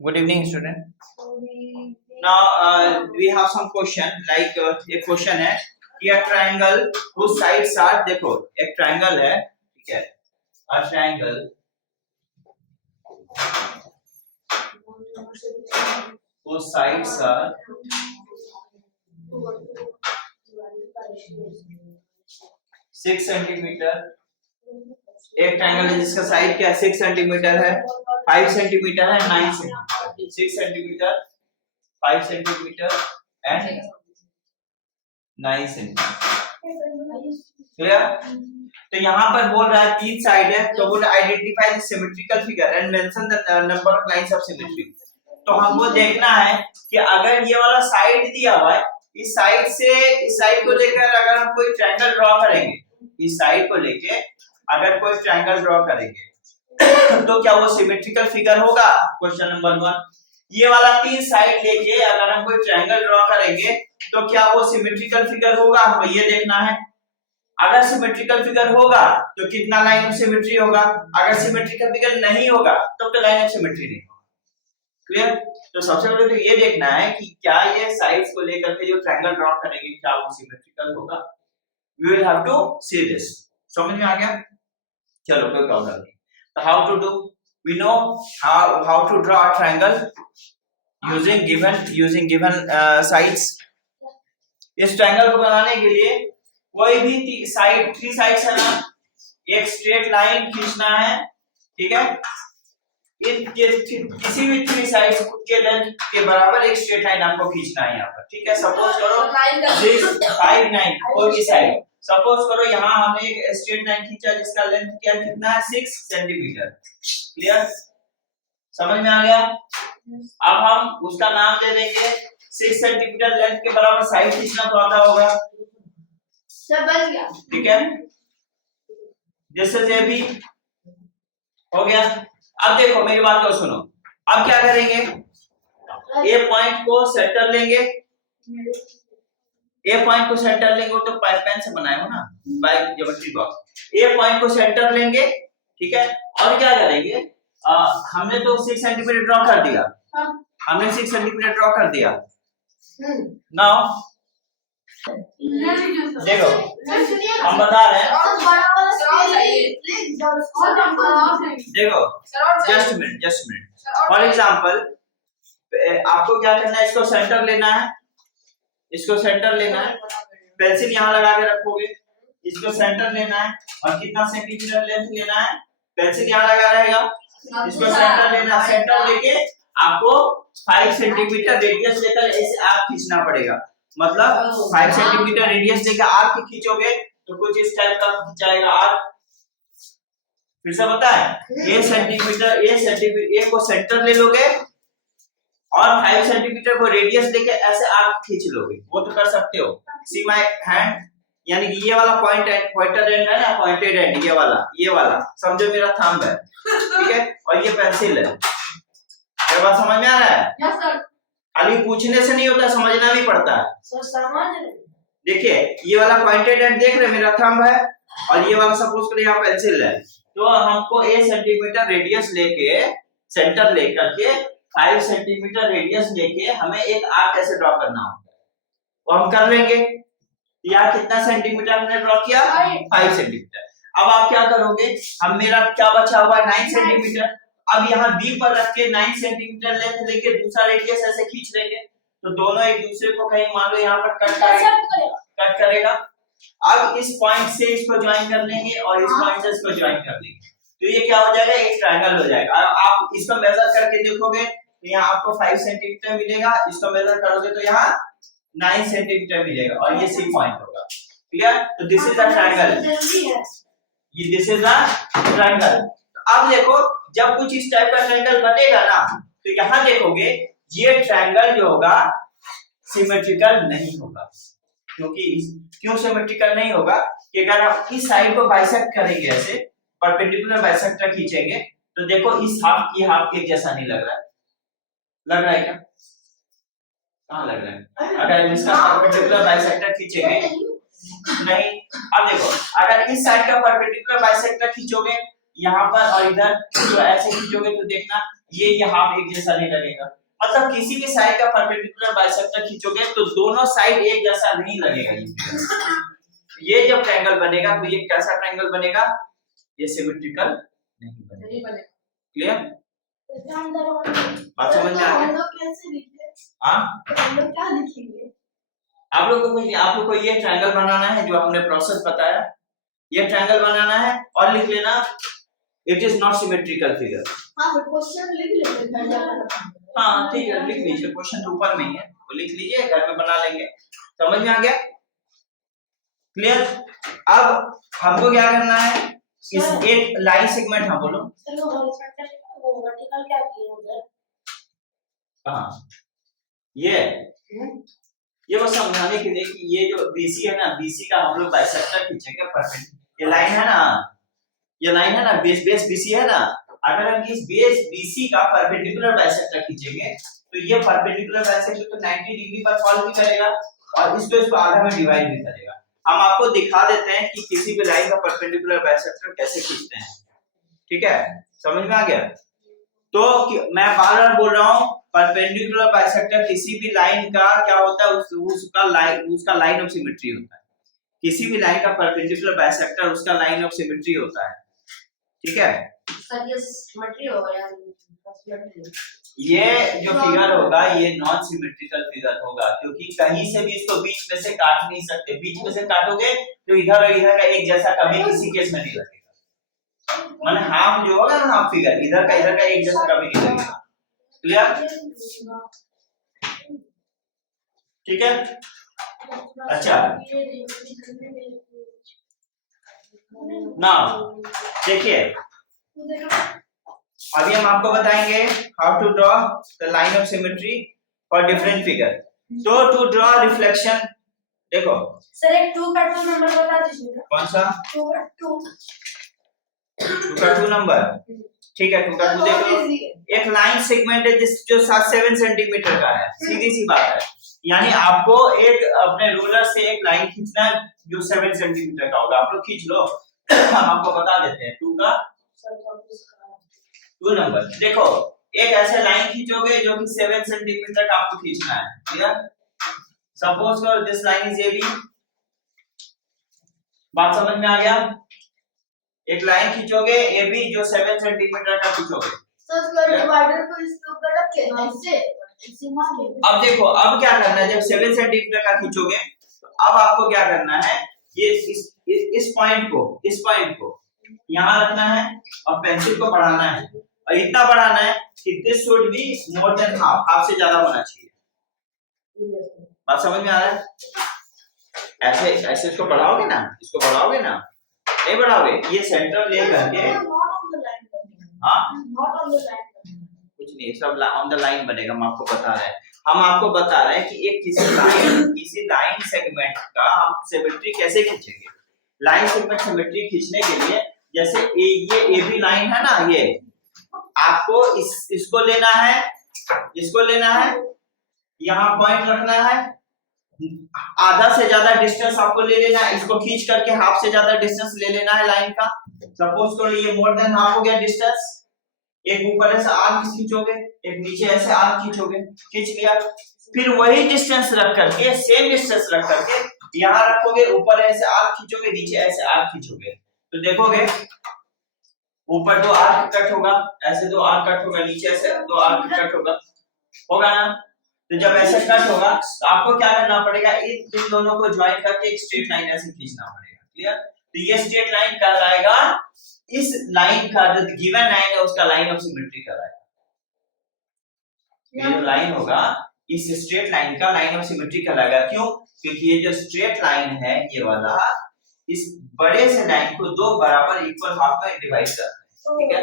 Good evening, student. Now we have some question. Like एक question है कि a triangle whose sides are, देखो एक triangle है, ठीक है, a triangle whose sides are 6 centimetre, एक ट्रायंगल है जिसका साइड क्या 6 सेंटीमीटर है, 5 सेंटीमीटर है, 9 centimetre, 6 centimetre, 5 centimetre and 9 centimetre. Clear? तो यहाँ पर बोल रहा है तीन साइड है, तो बोल identify the symmetrical figure and mention the number of lines of symmetry. तो हमको देखना है कि अगर ये वाला साइड दिया हुआ है, इस साइड से इस साइड को लेकर अगर हम कोई ट्रायंगल ड्रॉ करेंगे, इस साइड को लेके अगर कोई ट्रायंगल ड्रॉ करेंगे तो क्या वो सिमेट्रिकल फिगर होगा? Question number 1। ये वाला तीन साइड लेके अगर हम कोई ट्रायंगल ड्रॉ करेंगे तो क्या वो सिमेट्रिकल फिगर होगा? हमको ये देखना है। अगर सिमेट्रिकल फिगर होगा तो कितना लाइन ऑफ सिमेट्री होगा, अगर सिमेट्रिकल फिगर नहीं होगा तो लाइन ऑफ सिमेट्री नहीं होगा। क्लियर? तो सबसे पहले तो ये देखना है कि क्या ये साइड्स को लेकर के जो ट्रायंगल ड्रॉ करेंगे क्या वो सिमेट्रिकल होगा। We will have to see this. समझ में आ गया? चलो कोई प्रॉब्लम नहीं। तो how to do? We know how to draw a triangle using given sides। इस ट्रायंगल को बनाने के लिए कोई भी थ्री साइड्स है ना, एक स्ट्रेट लाइन खींचना है, ठीक है, किसी भी थ्री साइड्स के लेंथ के बराबर एक स्ट्रेट लाइन आपको खींचना है यहाँ पर, ठीक है। सपोज करो 6 5 9 कोई भी साइड, सपोज करो यहाँ हमने एक स्ट्रेट लाइन खींचा जिसका लेंथ क्या कितना है 6 सेंटीमीटर। क्लियर? समझ में आ गया? अब हम उसका नाम दे देंगे 6 सेंटीमीटर लेंथ के बराबर साइड खींचना तो आता होगा, ठीक है। जैसे ये भी हो गया। अब देखो मेरी बात को सुनो, अब क्या करेंगे, ए पॉइंट को सेंटर लेंगे, ए पॉइंट को सेंटर लेंगे तो पेन से बनाए हो ना बाय ज्योमेट्री बॉक्स। ए पॉइंट को सेंटर लेंगे, ठीक है, और क्या करेंगे, हमने तो 6 सेंटीमीटर ड्रॉ कर दिया, हमने 6 सेंटीमीटर ड्रॉ कर दिया। नाउ देखो हम बता रहे हैं, देखो जस्ट मिनट फॉर एग्जांपल आपको क्या करना है, इसको सेंटर लेना है, इसको सेंटर लेना है, पेंसिल यहाँ लगा के रखोगे, इसको सेंटर लेना है और कितना सेंटीमीटर लेंथ लेना है, पेंसिल यहाँ लगा रहेगा, इसको सेंटर लेना, सेंटर लेके आपको 5 सेंटीमीटर रेडियस लेकर ऐसे आर्क खींचना पड़ेगा। मतलब 5 सेंटीमीटर रेडियस लेकर आर्क खींचोगे तो कुछ इस टाइप का खिंचाएगा आर्क। फिर से बता है, ए सेंटीमीटर ए को सेंटर ले लोगे और 5 सेंटीमीटर को रेडियस लेके ऐसे आर्क खींच लोगे, वो तो कर सकते हो। सी माय हैंड, यानी कि ये वाला पॉइंटर एंड है ना, पॉइंटेड एंड, ये वाला समझो मेरा थंब है, ठीक है, और ये पेंसिल है। ये बात समझ में आ रहा है? Yes sir. खाली पूछने से नहीं होता, समझना भी पड़ता है। सर समझ रहे। देखिए ये वाला पॉइंटेड एंड देख रहे, मेरा थंब है, और ये वाला सपोज करिए यहाँ पेंसिल है, तो हमको 1 सेंटीमीटर रेडियस लेके सेंटर लेकर के 5 सेंटीमीटर रेडियस लेके हमें एक आर्क ऐसे ड्रॉ करना होता है, वो हम कर लेंगे। यहाँ कितना सेंटीमीटर हमने ड्रॉ किया? 5 सेंटीमीटर। अब आप क्या करोगे, हम मेरा क्या बचा हुआ 9 सेंटीमीटर, अब यहाँ बी पर रख के 9 सेंटीमीटर लेंथ लेके दूसरा रेडियस ऐसे खींच लेंगे, तो दोनों एक दूसरे को कहीं मान लो यहाँ पर कट करेगा। अब इस पॉइंट से इसको ज्वाइन कर लेंगे और इस पॉइंट से इसको ज्वाइन कर लेंगे, तो ये क्या हो जाएगा, एक ट्रायंगल हो जाएगा। आप इसको मेजर करके देखोगे तो यहाँ आपको 5 सेंटीमीटर मिलेगा, इसको मेजर करोगे तो यहाँ 9 सेंटीमीटर मिलेगा और ये सी पॉइंट होगा। क्लियर? तो दिस इज द ट्रायंगल, ये दिस इज द ट्रायंगल। अब देखो जब कुछ इस टाइप का ट्रायंगल बनेगा ना, तो यहाँ देखोगे ये ट्रायंगल जो होगा सिमेट्रिकल नहीं होगा। क्यों सिमेट्रिकल नहीं होगा? कि अगर आप इस साइड को बाइसेक्ट करेंगे, ऐसे परपेंडिकुलर बाइसेक्टर खींचेंगे, तो देखो इस हाफ की हाफ के जैसा नहीं लग रहा है। लग रहा है क्या? कहाँ लग रहा है? अगर इसका परपेंडिकुलर बाइसेक्टर खींचेंगे नहीं। अब देखो अगर इस साइड का परपेंडिकुलर बाइसेक्टर खींचोगे यहाँ पर और इधर, तो ऐसे खींचोगे तो देखना ये हाफ एक जैसा नहीं लगेगा। मतलब किसी भी साइड का परपेंडिकुलर बाइसेक्टर खींचोगे तो दोनों साइड एक जैसा नहीं लगेगा। ये जब ट्रायंगल बनेगा तो ये कैसा ट्रायंगल बनेगा, ये सिमेट्रिकल नहीं बनेगा। क्लियर? बात समझ में आ गया? हाँ, क्या लिखेंगे? आप लोग को ये ट्रायंगल बनाना है जो हमने प्रोसेस बताया, ये ट्रायंगल बनाना है और लिख लेना it is not symmetrical figure. हाँ, क्वेश्चन लिख लेते। हाँ ठीक है, लिख लीजिए, क्वेश्चन ऊपर में ही है, वो लिख लीजिए, घर में बना लेंगे। समझ में आ गया? क्लियर? अब हमको क्या करना है, इस एक लाइन सेगमेंट, हाँ बोलो। सर वो हॉरिजॉन्टल वो वर्टिकल क्या किए उधर? हाँ ये बस समझाने के लिए कि ये जो BC है ना, BC का हम लोग बाइसेक्टर खींचेंगे परपेंडिकुलर। ये लाइन है ना, बेस BC है ना, अगर हम इस बेस BC का परपेंडिकुलर बाइसेक्टर खींचेंगे तो ये परपेंडिकुलर बाइसेक्टर तो 90 डिग्री पर फॉल भी करेगा और इसको आधा में डिवाइड भी करेगा। हम आपको दिखा देते हैं कि किसी भी लाइन का परपेंडिकुलर बाइसेक्टर कैसे खींचते हैं। ठीक है, समझ में आ गया? तो मैं बार-बार बोल रहा हूं, परपेंडिकुलर बाइसेक्टर किसी भी लाइन का क्या होता है, उसका लाइन ऑफ सिमेट्री होता है। किसी भी लाइन का परपेंडिकुलर बाइसेक्टर उसका लाइन ऑफ सिमेट्री होता है। ठीक है, सर ये सिमेट्री होगा यार, सिमेट्री। ये जो फिगर होगा ये नॉन सिमेट्रिकल फिगर होगा, क्योंकि कहीं से भी इसको बीच में से काट नहीं सकते। बीच में से काटोगे तो इधर और इधर का एक जैसा कभी किसी केस में नहीं लगेगा। माने हाफ जो होगा ना, हाफ फिगर इधर का एक जैसा कभी नहीं लगेगा। क्लियर? ठीक है, अच्छा ना देखिए, अभी हम आपको बताएंगे how to draw the line of symmetry for different figure. तो टू ड्रॉ रिफ्लेक्शन, देखो सर एक 2 का 2 नंबर बता दीजिए। कौन सा? 2 का 2 नंबर, ठीक है, 2 का 2 देखो। एक लाइन सेगमेंट है जो 7 सेंटीमीटर का है, सीधी सी बात है। यानी आपको एक अपने रूलर से एक लाइन खींचना है जो 7 सेंटीमीटर का होगा। आप लोग खींच लो, हम आपको बता देते हैं। 2 का 2 नंबर, देखो एक ऐसे लाइन खींचोगे जो कि 7 सेंटीमीटर का आपको खींचना है। क्लियर? सपोज करो दिस लाइन इज AB। बात समझ में आ गया? एक लाइन खींचोगे AB जो 7 सेंटीमीटर का खींचोगे। सर डिवाइडर को इसके ऊपर रख के ऐसे मार लेंगे। अब देखो, अब क्या करना है, जब 7 सेंटीमीटर का खींचोगे तो अब आपको क्या करना है, ये इस पॉइंट को यहाँ रखना है और पेंसिल को बढ़ाना है, और इतना बढ़ाना है कि this should be more than half से ज्यादा होना चाहिए। बात समझ में आ रहा है? ऐसे इसको बढ़ाओगे ना, नहीं बढ़ाओगे, ये सेंटर ले करके, हाँ कुछ नहीं, सब ऑन द लाइन बनेगा। हम आपको बता रहे हैं, कि एक किसी लाइन सेगमेंट का हम सिमेट्री कैसे खींचेंगे। लाइन सेगमेंट सिमेट्री खींचने के लिए, जैसे ये AB लाइन है ना, ये आपको इसको लेना है, यहाँ पॉइंट रखना है, आधा से ज्यादा डिस्टेंस आपको ले लेना है, इसको खींच करके हाफ से ज्यादा डिस्टेंस ले लेना है लाइन का। सपोज करो ये मोर देन हाफ हो गया डिस्टेंस। एक ऊपर ऐसे आर्क खींचोगे, एक नीचे ऐसे आर्क खींचोगे, खींच लिया, फिर वही डिस्टेंस रख करके, सेम डिस्टेंस रख करके यहाँ रखोगे, ऊपर ऐसे आर्क खींचोगे, नीचे ऐसे आर्क खींचोगे, तो देखोगे ऊपर 2 आर्क कट होगा, ऐसे 2 आर्क कट होगा, नीचे ऐसे 2 आर्क कट होगा ना। तो जब ऐसे कट होगा तो आपको क्या करना पड़ेगा, इन दोनों को ज्वाइन करके एक स्ट्रेट लाइन ऐसे खींचना पड़ेगा। क्लियर? तो ये स्ट्रेट लाइन कहलाएगा, इस लाइन का जो गिवन लाइन है उसका लाइन ऑफ सिमेट्री कहलाएगा। ये जो लाइन होगा, इस स्ट्रेट लाइन का लाइन ऑफ सिमेट्री कहलाएगा। क्यों? क्योंकि ये जो स्ट्रेट लाइन है, ये वाला, इस बड़े से लाइन को 2 बराबर इक्वल हाफ में डिवाइड करना है। ठीक है,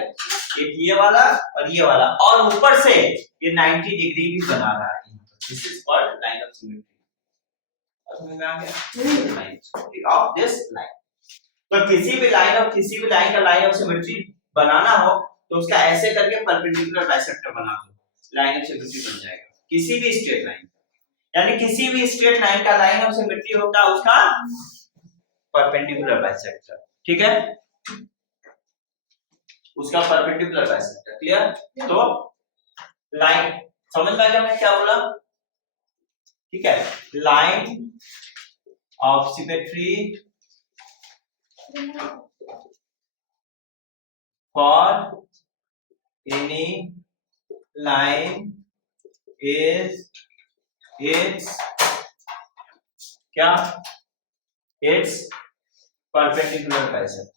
एक ये वाला और ये वाला, और ऊपर से ये 90 डिग्री भी बना रहा है। This is called line of symmetry. समझ में आ गया? Line of this line. तो किसी भी लाइन का लाइन ऑफ सिमेट्री बनाना हो तो उसका ऐसे करके परपेंडिकुलर बाइसेक्टर बना दो, लाइन ऑफ सिमेट्री बन जाएगा। किसी भी स्ट्रेट लाइन, यानी किसी भी स्ट्रेट लाइन का लाइन ऑफ सिमेट्री होता है उसका परपेंडिकुलर बाइसेक्टर। ठीक है, उसका परपेंडिकुलर बाइसेक्टर। क्लियर? तो लाइन समझ में आ गया मैं क्या बोला? ठीक है, line of symmetry for any line is its क्या? Its perpendicular bisector.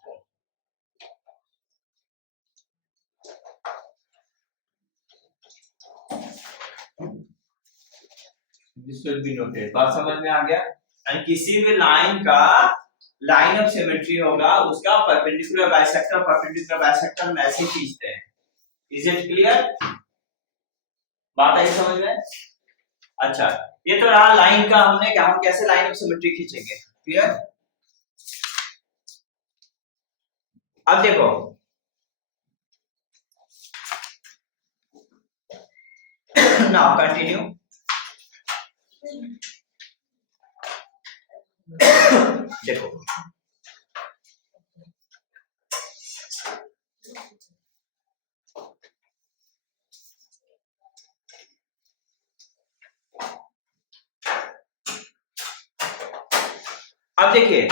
This will be noted. बात समझ में आ गया? यानी किसी भी लाइन का लाइन ऑफ सिमेट्री होगा उसका परपेंडिकुलर बाइसेक्टर में ऐसे खींचते हैं। Is it clear? बात आई समझ में? अच्छा, ये तो रहा लाइन का, हमने क्या हम कैसे लाइन ऑफ सिमेट्री खींचेंगे। क्लियर? अब देखो नाउ कंटिन्यू। देखो अब देखिए,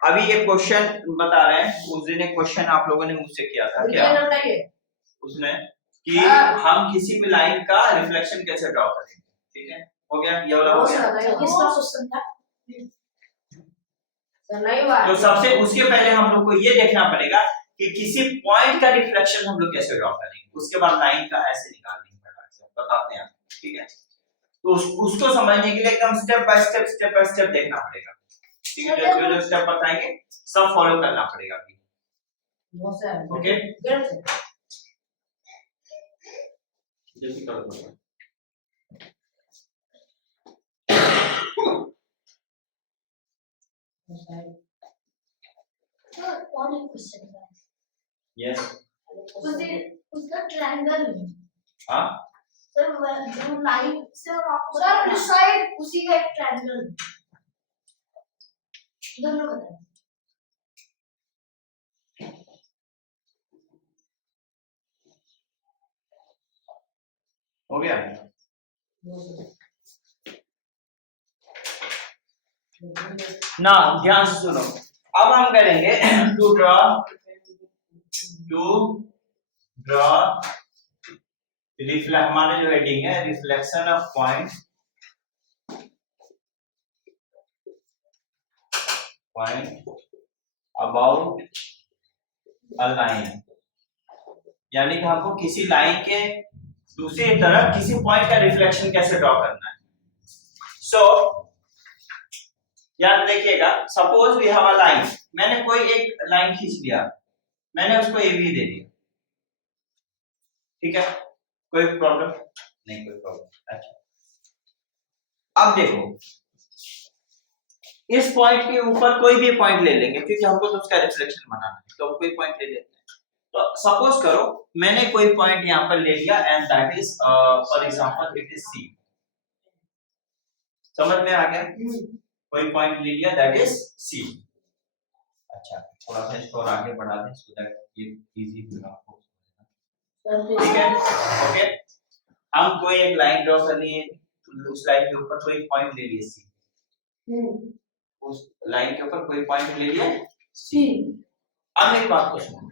अभी ये क्वेश्चन बता रहे हैं, उस दिन एक क्वेश्चन आप लोगों ने मुझसे किया था क्या उसमें कि हम किसी भी लाइन का रिफ्लेक्शन कैसे ड्रॉ करेंगे। ठीक है, हो गया, ये वाला हो गया। तो सबसे उसके पहले हम लोग को ये देखना पड़ेगा कि किसी पॉइंट का रिफ्लेक्शन हम लोग कैसे ड्रॉ करेंगे, उसके बाद लाइन का ऐसे निकाल देंगे, बताते हैं। ठीक है, तो उसको समझने के लिए एकदम स्टेप बाय स्टेप देखना पड़ेगा। ठीक है, जो स्टेप बताएंगे सब फॉलो करना पड़ेगा अभी। ओके, जल्दी करो। यस, उसका ट्रायंगल हाँ सर, जो लाइन से और आपको सर साइड उसी का एक ट्रायंगल दोनों बताएं। हो गया ना? ध्यान से सुनो, अब हम करेंगे टू ड्रॉ हमारे जो हेडिंग है reflection of point about a line, यानी कि हमको किसी लाइन के दूसरी तरफ किसी पॉइंट का रिफ्लेक्शन कैसे ड्रॉ करना है। सो याद देखिएगा, suppose we have a line, मैंने कोई एक लाइन खींच लिया, मैंने उसको ए बी दे दिया। ठीक है, कोई प्रॉब्लम नहीं? कोई प्रॉब्लम। अच्छा, अब देखो इस पॉइंट के ऊपर कोई भी पॉइंट ले लेंगे क्योंकि हमको तो उसका रिफ्लेक्शन बनाना है, तो कोई पॉइंट ले लेते हैं। तो सपोज करो मैंने कोई पॉइंट यहां पर ले लिया and that is for example it is C. समझ में आ गया? कोई पॉइंट ले लिया दैट इज सी। अच्छा, थोड़ा सा इसको आगे बढ़ा दें सो दैट ये इजी होगा आपको। ठीक है, ओके, हम कोई एक लाइन ड्रॉ कर लिए, उस लाइन के ऊपर कोई पॉइंट ले लिए सी, उस लाइन के ऊपर कोई पॉइंट ले लिए सी। अब एक बात को सुनो,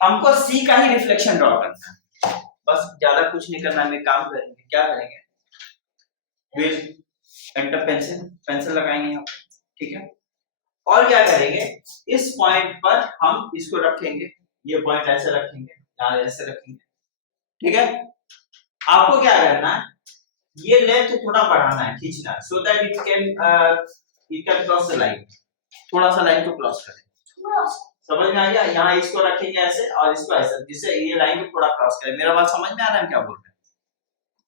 हमको सी का ही रिफ्लेक्शन ड्रॉ करना है, बस ज्यादा कुछ नहीं करना है। काम करेंगे, क्या करेंगे, विल एंटर पेंसिल लगाएंगे यहाँ पर। ठीक है, और क्या करेंगे, इस पॉइंट पर हम इसको रखेंगे, ये पॉइंट ऐसे रखेंगे, यहाँ ऐसे रखेंगे। ठीक है, आपको क्या करना है, ये लेंथ थोड़ा बढ़ाना है, खींचना है, so that it can cross the line. थोड़ा सा लाइन को क्रॉस करें, समझ में आ गया? यहाँ इसको रखेंगे ऐसे और इसको ऐसे, जिससे ये लाइन को थोड़ा क्रॉस करें। मेरा बात समझ में आ रहा है क्या बोल रहे हैं?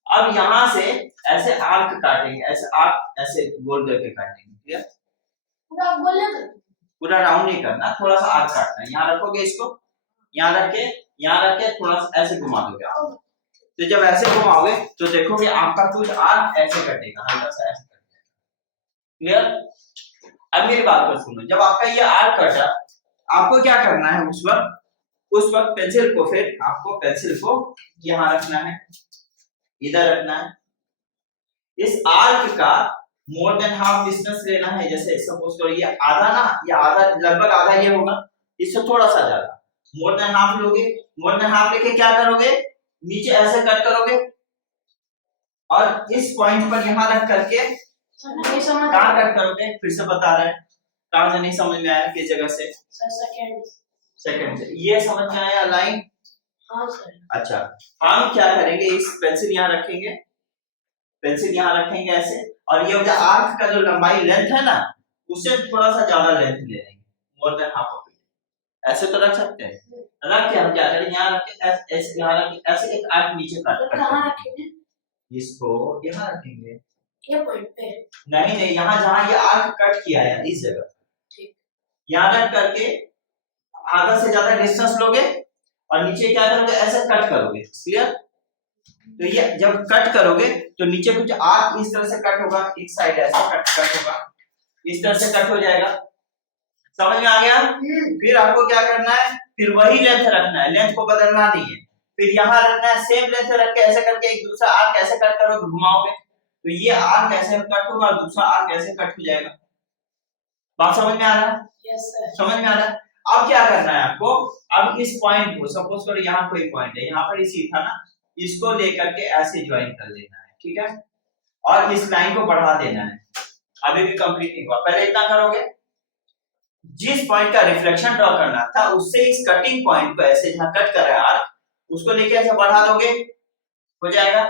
अब यहाँ से ऐसे आर्क काटेंगे, ऐसे आर्क ऐसे गोल करके काटेंगे। क्लियर? पूरा राउंड नहीं करना, थोड़ा सा आर्क काटना है। यहाँ रखोगे इसको, यहाँ रख के थोड़ा सा ऐसे घुमा दोगे आप। तो जब ऐसे घुमाओगे तो देखोगे आपका कुछ आर्क ऐसे कटेगा, हल्का सा ऐसे कटेगा। क्लियर? अब मेरी बात को सुनो, जब आपका ये आर्क कटा, आपको क्या करना है उस वक्त पेंसिल को, फिर आपको पेंसिल को यहाँ रखना है इधर रखना है। इस आर्क का मोर देन हाफ डिस्टेंस लेना है। जैसे सपोज करो ये आधा ना, ये आधा लगभग आधा ये होगा, इससे थोड़ा सा ज्यादा मोर देन हाफ लोगे। मोर देन हाफ लेके क्या करोगे, नीचे ऐसे कट करोगे और इस पॉइंट पर यहां रख करके कहां कट करोगे, फिर से बता रहे हैं, कहां से नहीं समझ में आया, किस जगह से, सेकंड से। ये समझ में आया लाइन? हाँ सर। अच्छा, हम क्या करेंगे, इस पेंसिल यहाँ रखेंगे, पेंसिल यहाँ रखेंगे ऐसे, और ये जो आर्क का जो लंबाई लेंथ है ना, उससे थोड़ा सा ज्यादा लेंथ ले लेंगे, more than half of it. ऐसे तो रख सकते हैं। रख के हम क्या करें, यहाँ रख के ऐसे, यहाँ रख के ऐसे एक आर्क नीचे काट, कहाँ रखेंगे? इसको यहाँ रखेंगे। ये पॉइंट पे? नहीं नहीं, यहाँ जहाँ ये आर्क कट किया है इस जगह, ठीक। यहाँ रख करके आधा से ज्यादा डिस्टेंस लोगे और नीचे क्या करोगे, ऐसे कट करोगे। क्लियर? तो ये जब कट करोगे तो नीचे कुछ आर्क इस तरह से कट होगा, एक साइड ऐसे कट होगा, इस तरह से कट हो जाएगा। समझ में आ गया? फिर आपको क्या करना है, फिर वही लेंथ रखना है, लेंथ को बदलना नहीं है। फिर यहाँ रखना है, सेम लेंथ रख के ऐसे करके एक दूसरा आर्क ऐसे कट करोगे, घुमाओगे तो ये आर्क ऐसे कट होगा और दूसरा आर्क ऐसे कट हो जाएगा। बात समझ में आ रहा है? Yes sir. समझ में आ रहा है? अब क्या करना है आपको, अब इस पॉइंट को सपोज करो यहाँ कोई पॉइंट है, यहाँ पर इसी था ना, इसको लेकर के ऐसे ज्वाइन कर देना है। ठीक है? और इस लाइन को बढ़ा देना है। अभी भी कंप्लीट नहीं हुआ, पहले इतना करोगे, जिस पॉइंट का रिफ्लेक्शन ड्रॉ करना था उससे इस कटिंग पॉइंट को ऐसे जहां कट कर रहा है आर्क, उसको लेके ऐसे बढ़ा दोगे, हो जाएगा।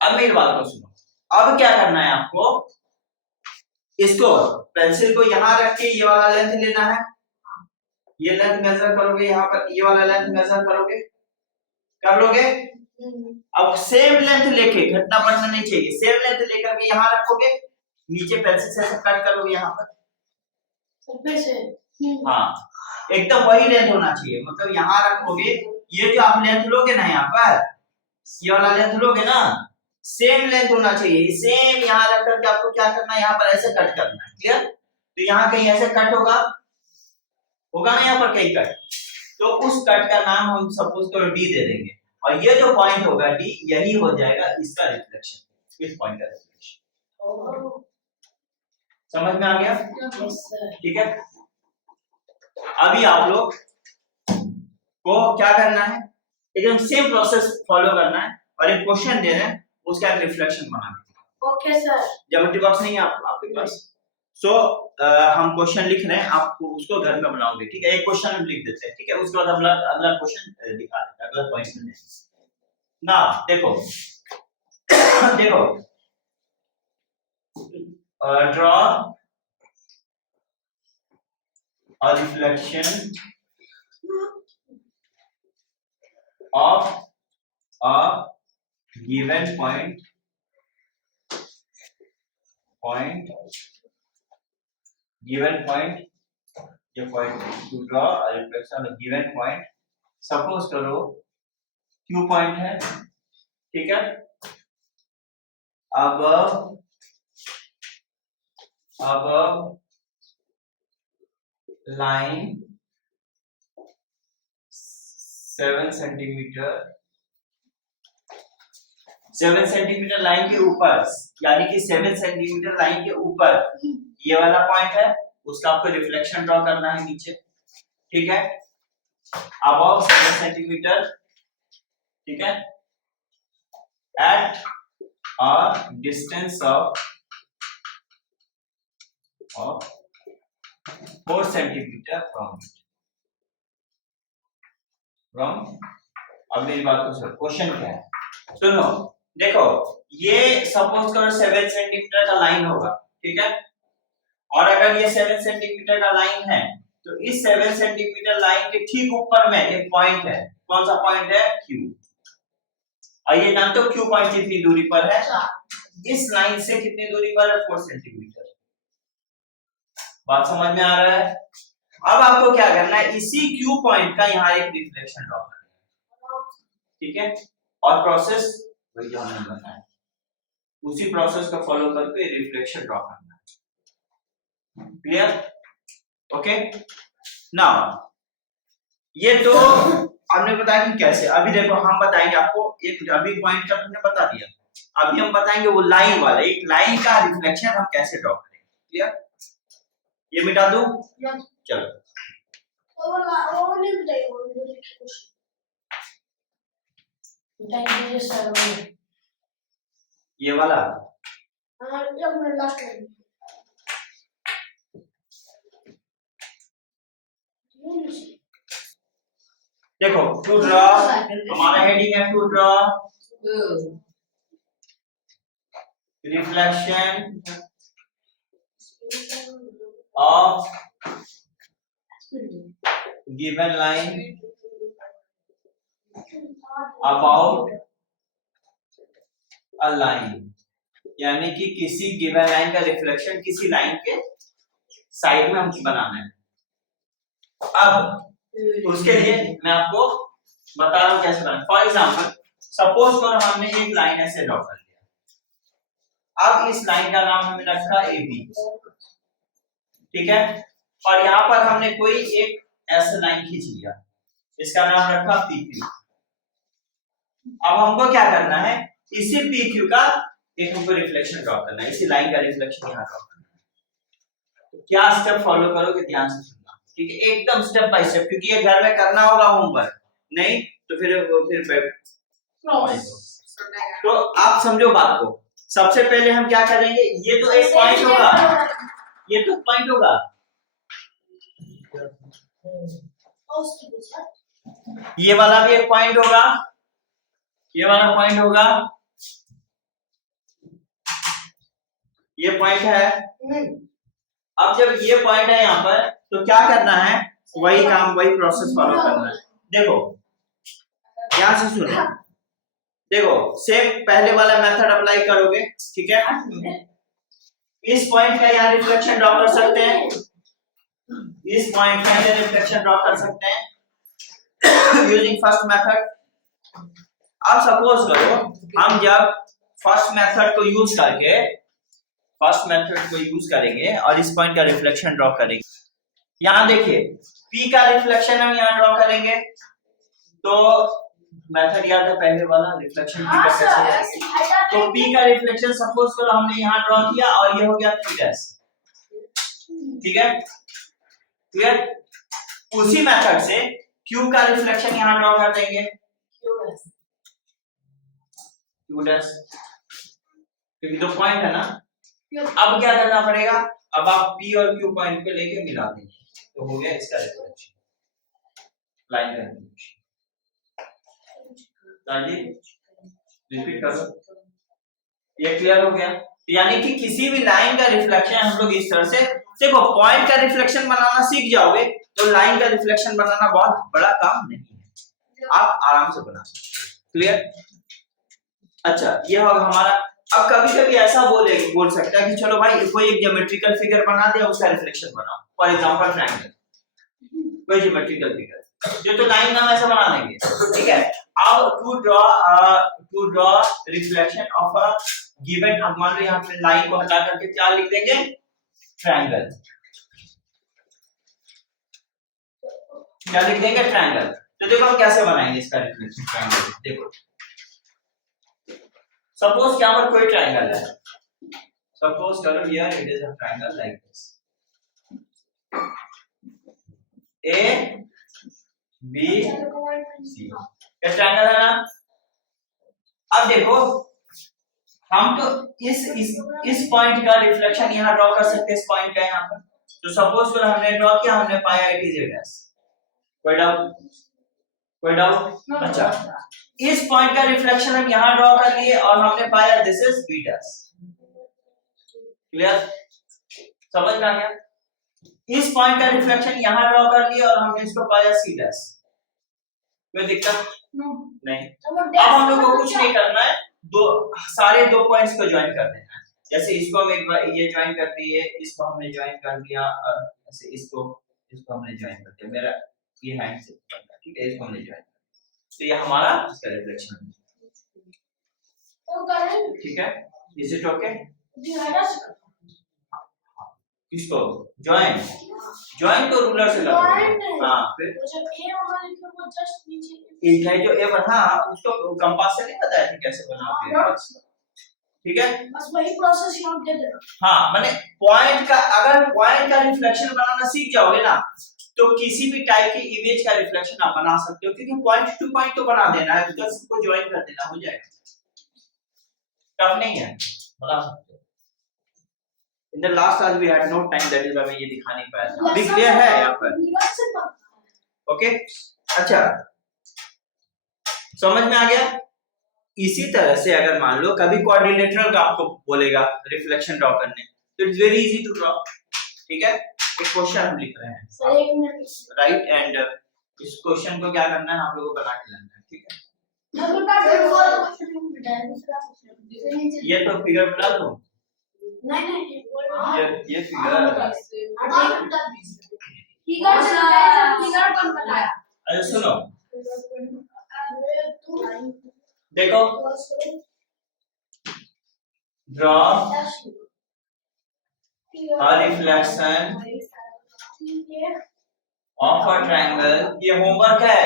अब मेरी बात को सुनो, अब क्या करना है आपको, इसको पेंसिल को यहां रख के ये वाला लेंथ लेना है, ये लेंथ मेजर करोगे, यहाँ पर ये वाला लेंथ मेजर करोगे, कर लोगे। अब सेम लेंथ लेके, घटना बढ़ना नहीं चाहिए, सेम लेंथ लेकर के यहाँ रखोगे, नीचे पेंसिल से कट करोगे यहाँ पर, हाँ एकदम वही लेंथ होना चाहिए। मतलब यहाँ रखोगे, ये जो आप लेंथ लोगे ना यहाँ पर, ये वाला लेंथ लोगे ना, सेम लेंथ होना चाहिए, सेम यहाँ रख करके आपको क्या करना है, यहाँ पर ऐसे कट करना है। क्लियर? तो यहाँ कहीं ऐसे कट होगा ना, यहाँ पर कहीं कट, तो उस कट का नाम हम सपोज करो डी दे देंगे, और ये जो पॉइंट होगा डी, यही हो जाएगा इसका रिफ्लेक्शन, इस पॉइंट का रिफ्लेक्शन। समझ में आ गया? ठीक है? अभी आप लोग को क्या करना है, एकदम सेम प्रोसेस फॉलो करना है, और एक क्वेश्चन दे रहे हैं, उसका एक रिफ्लेक्शन बनाना। Okay sir. ज्योमेट्री बॉक्स नहीं है आपके पास? सो हम क्वेश्चन लिख रहे हैं, आपको उसको घर में बनाओगे। ठीक है? एक क्वेश्चन हम लिख देते हैं, ठीक है? उसके बाद हम अगला क्वेश्चन दिखा देते हैं, अगला पॉइंट में ना। देखो देखो, draw a reflection of a given point ये point to draw a reflection of a given point, suppose करो Q पॉइंट है, ठीक है? अब लाइन 7 सेंटीमीटर लाइन के ऊपर, यानी कि 7 सेंटीमीटर लाइन के ऊपर ये वाला पॉइंट है, उसका आपको रिफ्लेक्शन ड्रॉ करना है नीचे। ठीक है? अबव 7 सेंटीमीटर, ठीक है, at a distance of 4 centimetre from अब मेरी बात को सुनो, क्वेश्चन क्या है सुनो। देखो, ये सपोज करो 7 सेंटीमीटर का लाइन होगा, ठीक है? और अगर ये 7 सेंटीमीटर का लाइन है, तो इस 7 सेंटीमीटर लाइन के ठीक ऊपर में एक पॉइंट है। कौन सा पॉइंट है? Q। और ये जानते हो Q पॉइंट कितनी दूरी पर है? इस लाइन से कितनी दूरी पर है? 4 सेंटीमीटर। बात समझ में आ रहा है? अब आपको क्या करना है, इसी Q पॉइंट का यहाँ एक रिफ्लेक्शन ड्रॉ करना है, ठीक है? और प्रोसेस वही हमने बताया, उसी प्रोसेस को फॉलो करके रिफ्लेक्शन ड्रॉ करना है। क्लियर? ओके? नाउ ये तो हमने बताया कि कैसे। अभी देखो हम बताएंगे आपको, एक अभी पॉइंट का हमने बता दिया, अभी हम बताएंगे वो लाइन वाला, एक लाइन का रिफ्लेक्शन हम कैसे ड्रॉ करेंगे। क्लियर? ये मिटा दूं? चलो वो नहीं बताइए, वो लिखे कुछ बताइए सर। ये वाला हाँ, जब मैं लास्ट में देखो, टू ड्रॉ, हमारा हेडिंग है to draw reflection of given line about a line, यानी कि किसी गिवन लाइन का रिफ्लेक्शन किसी लाइन के साइड में हमको बनाना है। अब उसके लिए मैं आपको बता रहा हूं कैसे बनाना। फॉर एग्जांपल सपोज करो हमने एक लाइन ऐसे ड्रॉ कर लिया। अब इस लाइन का नाम हमने रखा ए बी, ठीक है, और यहाँ पर हमने कोई एक ऐसा लाइन खींच लिया, इसका नाम रखा पी क्यू। अब हमको क्या करना है, इसी पी क्यू का एक हमको रिफ्लेक्शन ड्रॉ करना है, इसी लाइन का रिफ्लेक्शन यहाँ ड्रॉ करना है। तो क्या स्टेप फॉलो करोगे, ध्यान से सुनना, ठीक है, एकदम स्टेप बाय स्टेप, क्योंकि ये घर में करना होगा होमवर्क, नहीं तो फिर तो आप समझो बात को। सबसे पहले हम क्या करेंगे, ये तो एक पॉइंट होगा, ये तो पॉइंट होगा, ये वाला भी एक पॉइंट होगा, ये वाला पॉइंट होगा, ये पॉइंट है। अब जब ये पॉइंट है यहाँ पर, तो क्या करना है, वही काम वही प्रोसेस फॉलो करना है। देखो ध्यान से सुनो, देखो सेम पहले वाला मेथड अप्लाई करोगे, ठीक है। इस पॉइंट का यहाँ रिफ्लेक्शन ड्रॉ कर सकते हैं, इस पॉइंट का यहाँ रिफ्लेक्शन ड्रॉ कर सकते हैं यूजिंग फर्स्ट मेथड। अब सपोज करो हम जब फर्स्ट मेथड को यूज करेंगे और इस पॉइंट का रिफ्लेक्शन ड्रॉ करेंगे, यहाँ देखिए P का रिफ्लेक्शन हम यहाँ ड्रॉ करेंगे, तो मेथड याद है पहले वाला, रिफ्लेक्शन P का कैसे करेंगे। तो P का रिफ्लेक्शन सपोज करो हमने यहाँ ड्रॉ किया और ये हो गया P डैश, ठीक है, क्लियर। उसी मेथड से Q का रिफ्लेक्शन यहाँ ड्रॉ कर देंगे, Q डैश, क्योंकि दो पॉइंट है ना। अब क्या करना पड़ेगा, अब आप P और Q पॉइंट को लेके मिला देंगे, तो हो गया इसका रिफ्लेक्शन, लाइन का रिफ्लेक्शन। रिपीट करो, ये क्लियर हो गया। यानी कि किसी भी लाइन का रिफ्लेक्शन हम लोग इस तरह से, देखो पॉइंट का रिफ्लेक्शन बनाना सीख जाओगे तो लाइन का रिफ्लेक्शन बनाना बहुत बड़ा काम नहीं है, आप आराम से बना सकते हो। क्लियर? अच्छा, ये होगा हमारा। अब कभी कभी ऐसा बोल सकता है कि चलो भाई कोई एक ज्योमेट्रिकल फिगर बना दे, उसका रिफ्लेक्शन बनाओ, फॉर एग्जांपल ट्रायंगल, कोई ज्योमेट्रिकल फिगर जो तो लाइन नाम ऐसा बना देंगे, ठीक है। अब to draw reflection of a given, अब मान लो यहाँ पे लाइन को हटा करके क्या लिख देंगे, ट्रायंगल, क्या लिख देंगे, ट्रायंगल। तो देखो हम कैसे बनाएंगे इसका रिफ्लेक्शन ट्रायंगल। देखो सपोज क्या पर कोई ट्रायंगल है, सपोज करो here it is a triangle like this, A B C, ये ट्रायंगल है ना। अब देखो हम तो इस पॉइंट का रिफ्लेक्शन यहाँ ड्रॉ कर सकते हैं, इस पॉइंट का यहाँ पर। तो सपोज करो हमने ड्रॉ किया, हमने पाया इट इज ए डैश, कोई डाउट? अच्छा, इस पॉइंट का रिफ्लेक्शन हम यहाँ ड्रॉ कर लिए और हमने पाया this is B dash. Clear? समझ में आ गया? इस पॉइंट का रिफ्लेक्शन यहाँ ड्रॉ कर लिया और हमने इसको पाया सी डैश। कोई दिक्कत नहीं। अब हम लोग को कुछ नहीं करना है, सारे दो पॉइंट्स को ज्वाइन कर देना है। जैसे इसको हम एक बार ये ज्वाइन कर दिए, इसको हमने ज्वाइन कर दिया, ऐसे इसको हमने ज्वाइन कर दिया, मेरा ये हैंड से, ठीक है, इसको हमने ज्वाइन, तो ये हमारा इसका रिफ्लेक्शन, ठीक है। Is it okay? किसको ज्वाइन तो रूलर से करो। हाँ, फिर जो ए पर, हाँ उसको कंपास से नहीं बताया कि कैसे बनाओगे, ठीक है, बस वही प्रोसेस यहाँ दे देना। हाँ माने पॉइंट का, अगर पॉइंट का रिफ्लेक्शन बनाना सीख जाओगे ना तो किसी भी टाइप की इमेज का रिफ्लेक्शन आप बना सकते हो, क्योंकि पॉइंट टू पॉइंट तो बना देना है, तो सबको ज्वाइन कर देना हो जाएगा, टफ नहीं है, बना सकते हो। इन द लास्ट आज we had no time, that is why मैं ये दिखा नहीं पाया। अभी क्लियर है यहाँ पर? ओके अच्छा, समझ में आ गया। इसी तरह से अगर मान लो कभी क्वाड्रिलेटरल का आपको बोलेगा रिफ्लेक्शन ड्रॉ करने, तो it's very easy to draw, ठीक है। एक क्वेश्चन हम लिख रहे हैं, सर एक मिनट, राइट, एंड इस क्वेश्चन को क्या करना है, आप लोगों को बना के लाना है, ठीक है। ये तो फिगर बना दो, नहीं ये फिगर, फिगर कौन बताया? अरे सुनो, देखो, draw a reflection of a triangle, ये होमवर्क है,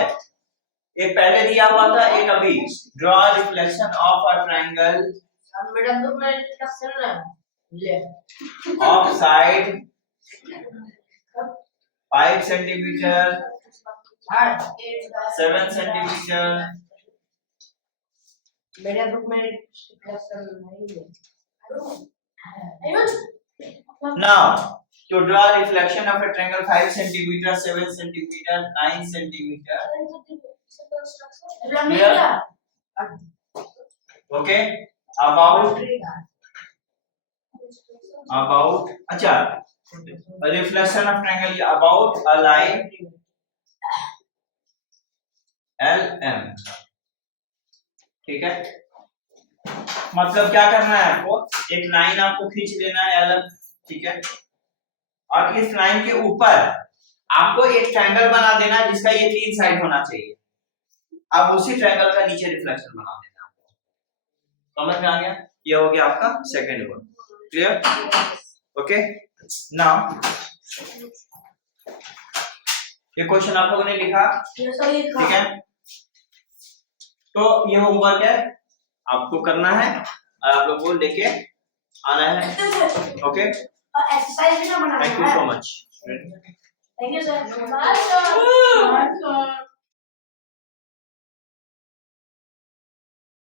एक पहले दिया हुआ था, एक अभी। Draw reflection of a triangle madam तो मैं इंस्ट्रक्शन ना lay off side 5 centimetre 7 centimetre. मेरे बुक में इंस्ट्रक्शन नहीं है। Now to draw reflection of a triangle 5 centimeter 7 centimeter 9 centimeter, okay, about अच्छा, reflection of triangle about a line LM, ठीक है। मतलब क्या करना है आपको, एक लाइन आपको खींच लेना है LM, ठीक है, और इस लाइन के ऊपर आपको एक ट्रायंगल बना देना है जिसका ये 3 साइड होना चाहिए। अब उसी ट्रायंगल का नीचे रिफ्लेक्शन बना देना आपको, समझ में आ गया? ये हो गया आपका second one, clear? Okay, now ये क्वेश्चन आप लोगों ने लिखा, ठीक है, तो ये होमवर्क है, आपको करना है और आप लोगों को लेके आना है, ओके। एक्सरसाइज भी ना बनाना है। Thank you so much. Thank you sir. Bye sir.